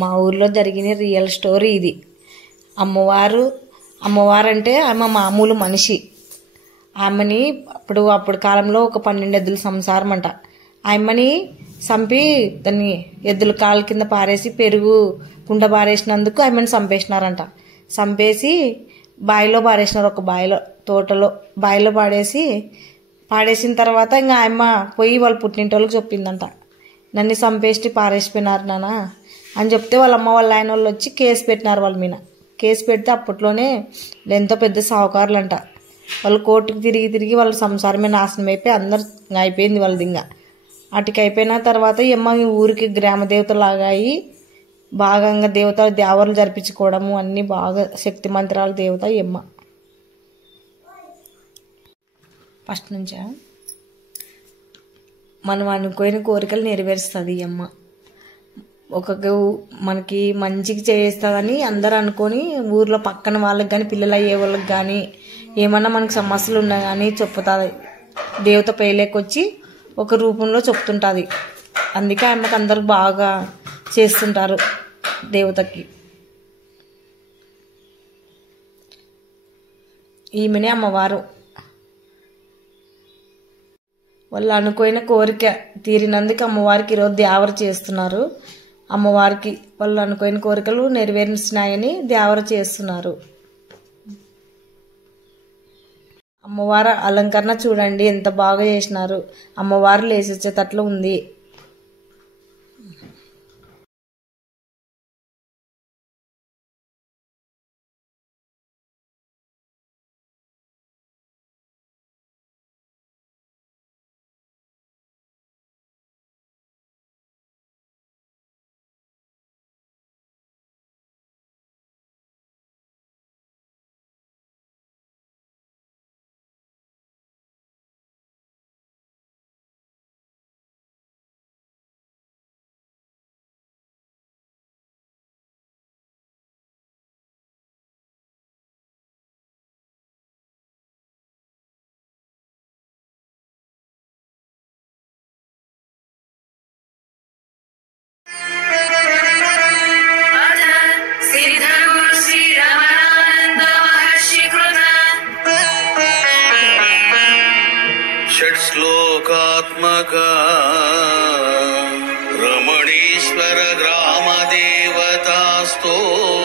మా ఊర్లో జరిగిన రియల్ స్టోరీ ఇది. అమ్మవారు అంటే ఆమె మామూలు మనిషి. ఆమెని అప్పుడు కాలంలో ఒక 12 ఎద్దుల సంసారం అంట. ఆమెని చంపి దాన్ని ఎద్దుల కాళ్ళ కింద పారేసి పెరుగు కుండ పారేసినందుకు ఆమెను చంపేసినారంట. చంపేసి బావిలో పారేసినారు. ఒక తోటలో బావిలో పాడేసిన తర్వాత ఇంకా ఆయమ్మ పోయి వాళ్ళ పుట్టింటోళ్ళకి చెప్పిందంట, నన్ను చంపేసి పారేసిపోయినారు నాన్న అని చెప్తే వాళ్ళ అమ్మ వాళ్ళ ఆయన వాళ్ళు వచ్చి కేసు పెట్టినారు వాళ్ళ మీద. కేసు పెడితే అప్పట్లోనే ఎంతో పెద్ద సావుకారులు అంట. వాళ్ళు కోర్టుకు తిరిగి వాళ్ళ సంసారమే నాశనం అయిపోయి అందరు అయిపోయింది వాళ్ళది. ఇంకా అటుకి అయిపోయిన తర్వాత ఎమ్మ ఊరికి గ్రామ దేవత లాగా అయ్యి బాగా దేవతలు జరిపించుకోవడము అన్నీ బాగా శక్తి మంత్రాల దేవత ఎమ్మ. ఫస్ట్ నుంచా మనం అనుకోని కోరికలు నెరవేరుస్తుంది ఈ అమ్మ. మనకి మంచికి చేస్తుందని అందరు అనుకొని ఊర్లో పక్కన వాళ్ళకి కానీ పిల్లలు అయ్యే వాళ్ళకి కానీ ఏమన్నా మనకి సమస్యలు ఉన్నా కానీ చెప్పుతుంది. దేవత పేలేకొచ్చి ఒక రూపంలో చెప్తుంటుంది. అందుకే ఆమెకు అందరు బాగా చేస్తుంటారు దేవతకి. ఈమెనే అమ్మవారు. వాళ్ళు అనుకోయిన కోరిక తీరినందుకు అమ్మవారికి ఈరోజు దేవర చేస్తున్నారు. అమ్మవారికి వాళ్ళు అనుకోయిన కోరికలు నెరవేర్చినాయని దేవర చేస్తున్నారు. అమ్మవారి అలంకరణ చూడండి ఎంత బాగా చేసినారు. అమ్మవారు లేచొచ్చేటట్లు ఉంది. षट्श्लोकात्मका रमणीश्वर ग्राम देवता स्तोत्रम्